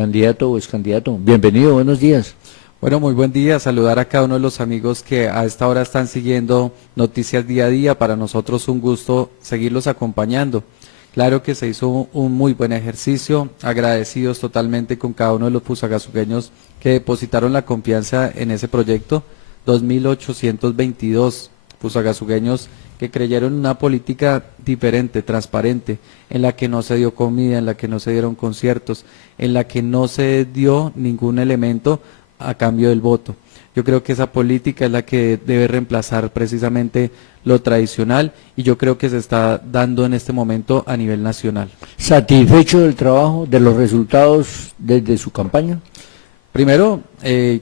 candidato o ex candidato. Bienvenido, buenos días. Bueno, muy buen día, saludar a cada uno de los amigos que a esta hora están siguiendo Noticias Día a Día. Para nosotros un gusto seguirlos acompañando. Claro que se hizo un muy buen ejercicio, agradecidos totalmente con cada uno de los pusagasuqueños que depositaron la confianza en ese proyecto. 2.822 pusagasuqueños que creyeron en una política diferente, transparente, en la que no se dio comida, en la que no se dieron conciertos, en la que no se dio ningún elemento a cambio del voto. Yo creo que esa política es la que debe reemplazar precisamente lo tradicional y yo creo que se está dando en este momento a nivel nacional. ¿Satisfecho del trabajo, de los resultados desde su campaña? Primero,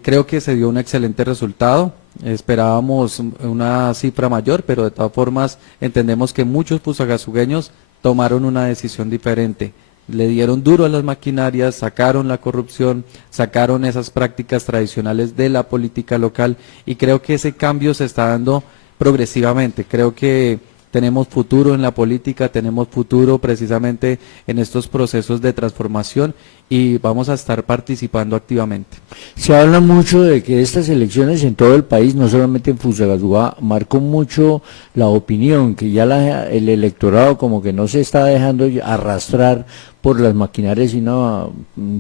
creo que se dio un excelente resultado. Esperábamos una cifra mayor, pero de todas formas entendemos que muchos pusagasugueños tomaron una decisión diferente. Le dieron duro a las maquinarias, sacaron la corrupción, sacaron esas prácticas tradicionales de la política local y creo que ese cambio se está dando progresivamente. Creo que tenemos futuro en la política, tenemos futuro precisamente en estos procesos de transformación y vamos a estar participando activamente. Se habla mucho de que estas elecciones en todo el país, no solamente en Fusagasugá, marcó mucho la opinión, que ya el electorado como que no se está dejando arrastrar por las maquinarias y una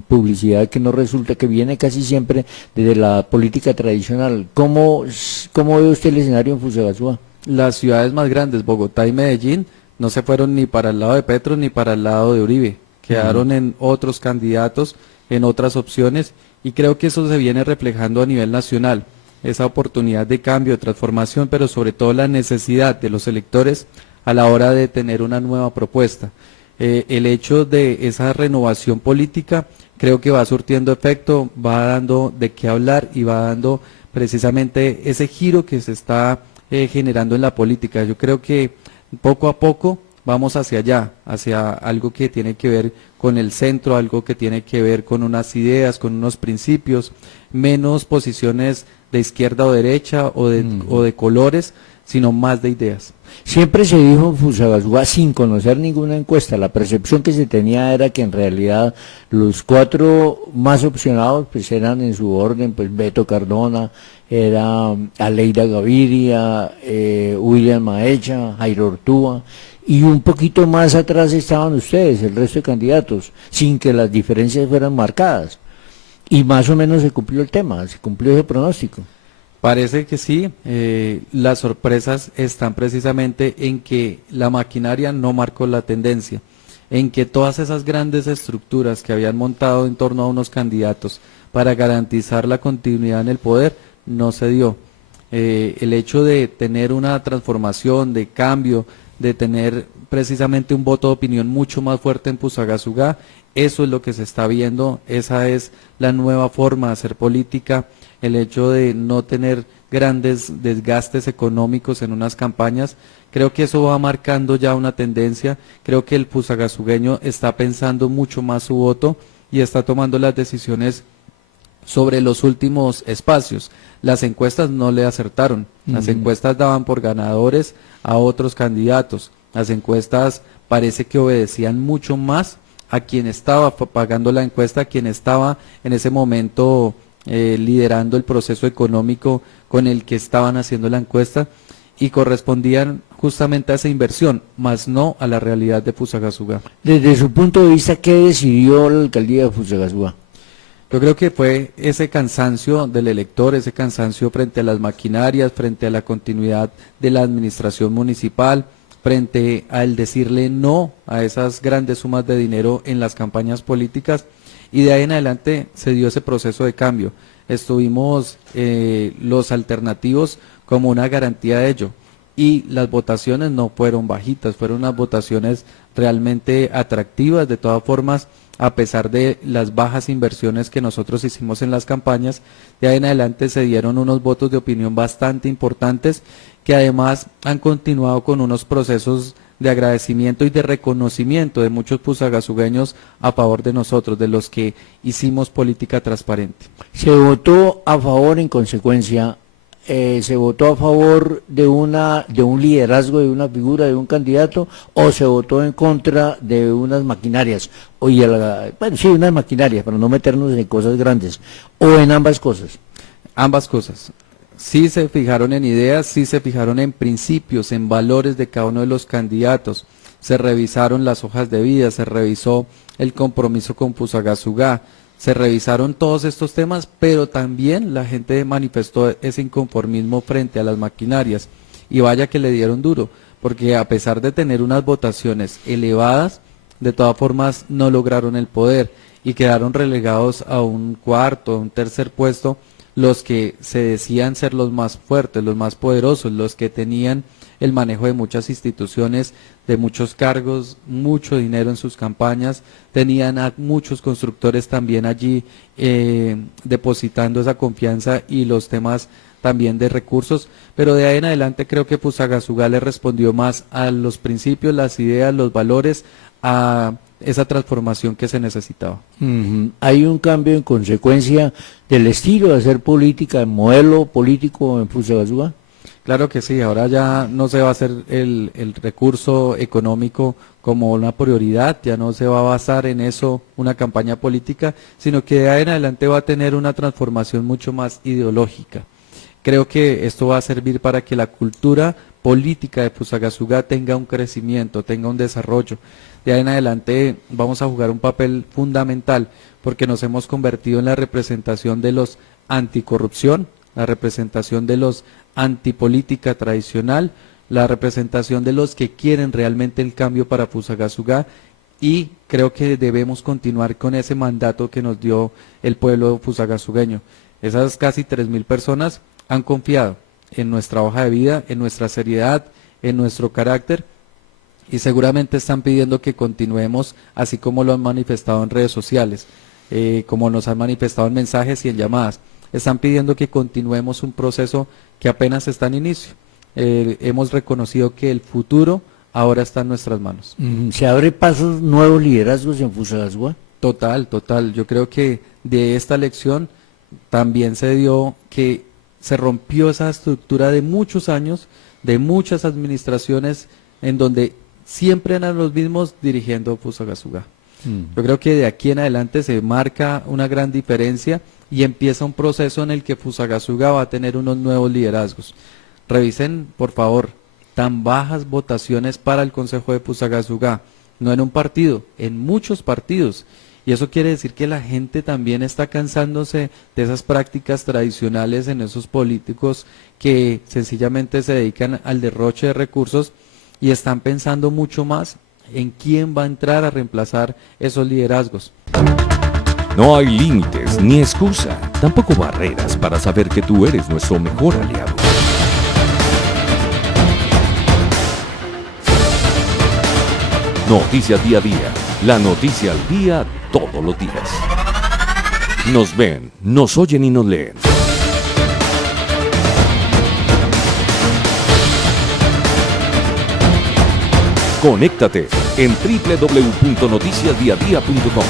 publicidad que no resulta, que viene casi siempre desde la política tradicional. ¿Cómo ve usted el escenario en Fusagasugá? Las ciudades más grandes, Bogotá y Medellín, no se fueron ni para el lado de Petro ni para el lado de Uribe, quedaron en otros candidatos, en otras opciones, y creo que eso se viene reflejando a nivel nacional, esa oportunidad de cambio, de transformación, pero sobre todo la necesidad de los electores a la hora de tener una nueva propuesta. El hecho de esa renovación política creo que va surtiendo efecto, va dando de qué hablar y va dando precisamente ese giro que se está generando en la política. Yo creo que poco a poco vamos hacia allá, hacia algo que tiene que ver con el centro, algo que tiene que ver con unas ideas, con unos principios, menos posiciones de izquierda o derecha o de colores, sino más de ideas. Siempre se dijo en Fusagasugá, sin conocer ninguna encuesta, la percepción que se tenía era que en realidad los cuatro más opcionados pues eran en su orden, pues Beto Cardona, era Aleida Gaviria, William Maecha, Jairo Ortúa, y un poquito más atrás estaban ustedes, el resto de candidatos, sin que las diferencias fueran marcadas. Y más o menos se cumplió el tema, se cumplió ese pronóstico. Parece que sí, las sorpresas están precisamente en que la maquinaria no marcó la tendencia, en que todas esas grandes estructuras que habían montado en torno a unos candidatos para garantizar la continuidad en el poder no se dio. El hecho de tener una transformación, de cambio, de tener precisamente un voto de opinión mucho más fuerte en Fusagasugá, eso es lo que se está viendo, esa es la nueva forma de hacer política. El hecho de no tener grandes desgastes económicos en unas campañas, creo que eso va marcando ya una tendencia, creo que el pusagasugueño está pensando mucho más su voto y está tomando las decisiones sobre los últimos espacios. Las encuestas no le acertaron, las encuestas daban por ganadores a otros candidatos, las encuestas parece que obedecían mucho más a quien estaba pagando la encuesta, a quien estaba en ese momento liderando el proceso económico con el que estaban haciendo la encuesta y correspondían justamente a esa inversión, más no a la realidad de Fusagasugá. Desde su punto de vista, ¿qué decidió la alcaldía de Fusagasugá? Yo creo que fue ese cansancio del elector, ese cansancio frente a las maquinarias, frente a la continuidad de la administración municipal, frente al decirle no a esas grandes sumas de dinero en las campañas políticas, y de ahí en adelante se dio ese proceso de cambio. Estuvimos los alternativos como una garantía de ello, y las votaciones no fueron bajitas, fueron unas votaciones realmente atractivas. De todas formas, a pesar de las bajas inversiones que nosotros hicimos en las campañas, de ahí en adelante se dieron unos votos de opinión bastante importantes, que además han continuado con unos procesos de agradecimiento y de reconocimiento de muchos pusagasugueños a favor de nosotros, de los que hicimos política transparente. Se votó a favor en consecuencia se votó a favor de un liderazgo, de una figura, de un candidato, o se votó en contra de unas maquinarias, bueno, sí, unas maquinarias, para no meternos en cosas grandes, o en ambas cosas. Ambas cosas. Sí se fijaron en ideas, sí se fijaron en principios, en valores de cada uno de los candidatos, se revisaron las hojas de vida, se revisó el compromiso con Fusagasugá, se revisaron todos estos temas, pero también la gente manifestó ese inconformismo frente a las maquinarias, y vaya que le dieron duro, porque a pesar de tener unas votaciones elevadas, de todas formas no lograron el poder, y quedaron relegados a un cuarto, a un tercer puesto, los que se decían ser los más fuertes, los más poderosos, los que tenían el manejo de muchas instituciones, de muchos cargos, mucho dinero en sus campañas, tenían a muchos constructores también allí depositando esa confianza y los temas también de recursos, pero de ahí en adelante creo que Fusagasugá le respondió más a los principios, las ideas, los valores, a esa transformación que se necesitaba. Hay un cambio en consecuencia del estilo de hacer política, el modelo político en Fusagasugá. Claro que sí, ahora ya no se va a hacer el recurso económico como una prioridad, ya no se va a basar en eso una campaña política, sino que de ahí en adelante va a tener una transformación mucho más ideológica. Creo que esto va a servir para que la cultura política de Fusagasugá tenga un crecimiento, tenga un desarrollo. De ahí en adelante vamos a jugar un papel fundamental porque nos hemos convertido en la representación de los anticorrupción, la representación de los antipolítica tradicional, la representación de los que quieren realmente el cambio para Fusagasugá, y creo que debemos continuar con ese mandato que nos dio el pueblo fusagasugueño. Esas casi 3.000 personas han confiado en nuestra hoja de vida, en nuestra seriedad, en nuestro carácter, y seguramente están pidiendo que continuemos así como lo han manifestado en redes sociales, como nos han manifestado en mensajes y en llamadas. Están pidiendo que continuemos un proceso que apenas está en inicio. Hemos reconocido que el futuro ahora está en nuestras manos. ¿Se abre pasos nuevos liderazgos en Fusagasugá? Total. Yo creo que de esta elección también se dio que se rompió esa estructura de muchos años, de muchas administraciones, en donde siempre eran los mismos dirigiendo Fusagasugá. Yo creo que de aquí en adelante se marca una gran diferencia y empieza un proceso en el que Fusagasugá va a tener unos nuevos liderazgos. Revisen, por favor, tan bajas votaciones para el Consejo de Fusagasugá, no en un partido, en muchos partidos. Y eso quiere decir que la gente también está cansándose de esas prácticas tradicionales en esos políticos que sencillamente se dedican al derroche de recursos y están pensando mucho más en quién va a entrar a reemplazar esos liderazgos. No hay límites ni excusa, tampoco barreras para saber que tú eres nuestro mejor aliado. Noticias Día a Día, la noticia al día todos los días. Nos ven, nos oyen y nos leen. Conéctate en www.noticiasdiadia.com.